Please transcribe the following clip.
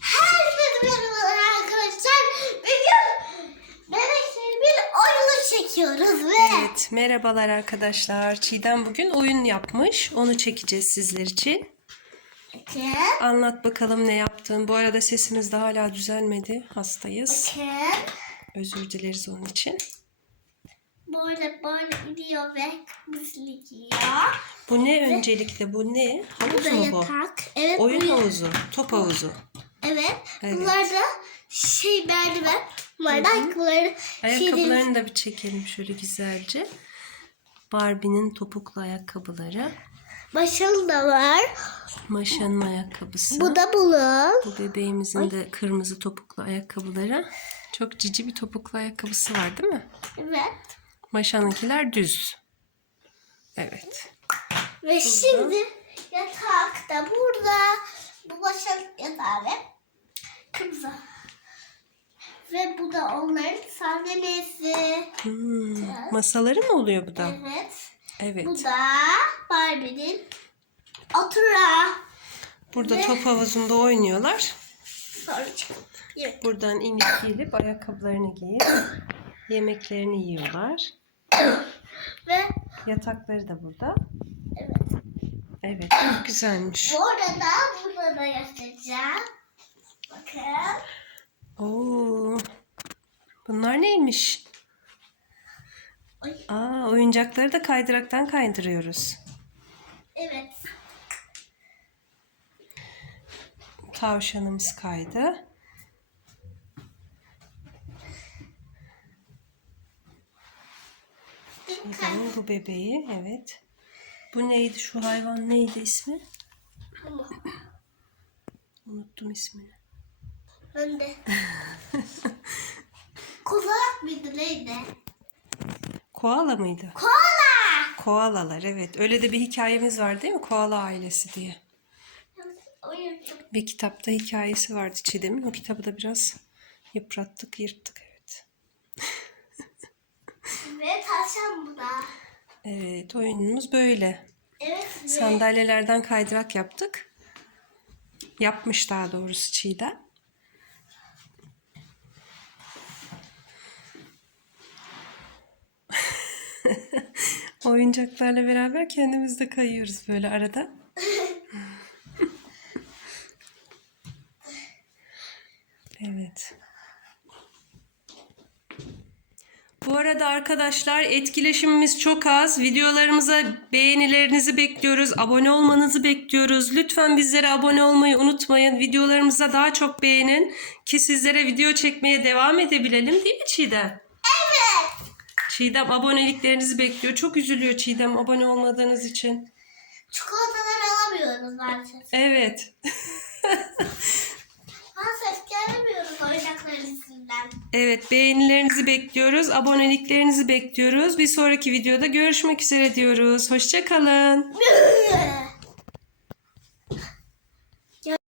Herkese merhabalar arkadaşlar. Bugün bebeklerin bir oyunu çekiyoruz ve Evet, merhabalar arkadaşlar. Çiğdem bugün oyun yapmış. Onu çekeceğiz sizler için. bakın, Anlat bakalım ne yaptın. Bu arada sesimiz de hala düzelmedi. Hastayız. bakın. Özür dileriz onun için. Böyle böyle gidiyor ve kırmızı giyiyor. Bu ne öncelikle? Bu ne? Havuz mu bu? yatak. Evet. Oyun bu- havuzu. Top havuzu. Evet. Evet. Bunlar da şey merdiven. Bunlar da ayakkabıları. şey Ayakkabılarını da bir çekelim şöyle güzelce. Barbie'nin topuklu ayakkabıları. Başım da var. Maşa'nın ayakkabısı. Bu da bunun. Bu bebeğimizin de kırmızı topuklu ayakkabıları. Çok cici bir topuklu ayakkabısı var değil mi? Evet. Maşa'nınkiler düz. Evet. Ve şimdi yatak da burada. Bu başın yatağı ve kırmızı. Ve bu da onların sandalyesi. Hmm, masaları mı oluyor bu da? Evet. Evet. Bu da Barbie'nin oturağı. Burada Ve- top havuzunda oynuyorlar. Sonra çıkıp yemek. Buradan inip gelip ayakkabılarını giyip yemeklerini yiyorlar. Ve Yatakları da burada. evet. Evet, çok güzelmiş. Bu arada burada da göstereceğim. Oo. Bunlar neymiş? Ay, Aa, oyuncakları da kaydıraktan kaydırıyoruz. evet. Tavşanımız kaydı. Şeytanın bu bebeği, evet. Bu neydi şu hayvan neydi ismi? Unuttum ismini. Ben de. Kozalak mıydı neydi? Koala mıydı? Koala! Koalalar evet. Öyle de bir hikayemiz var değil mi? Koala ailesi diye. Bir kitapta hikayesi vardı Çiğdem'in. O kitabı da biraz yıprattık, yırttık evet. ve tavşan bu da. Evet, oyunumuz böyle. Evet ve Sandalyelerden kaydırak yaptık. Yapmış daha doğrusu Çiğdem. Oyuncaklarla beraber kendimiz de kayıyoruz böyle arada. Evet. Bu arada arkadaşlar etkileşimimiz çok az. Videolarımıza beğenilerinizi bekliyoruz. Abone olmanızı bekliyoruz. Lütfen bizlere abone olmayı unutmayın. Videolarımıza daha çok beğenin ki sizlere video çekmeye devam edebilelim değil mi Çiğdem? Çiğdem aboneliklerinizi bekliyor. Çok üzülüyor Çiğdem abone olmadığınız için. Çikolatalar alamıyoruz maalesef. Evet. Maalesef gelemiyoruz oyuncakların üstünden. Evet beğenilerinizi bekliyoruz. Aboneliklerinizi bekliyoruz. Bir sonraki videoda görüşmek üzere diyoruz. Hoşçakalın.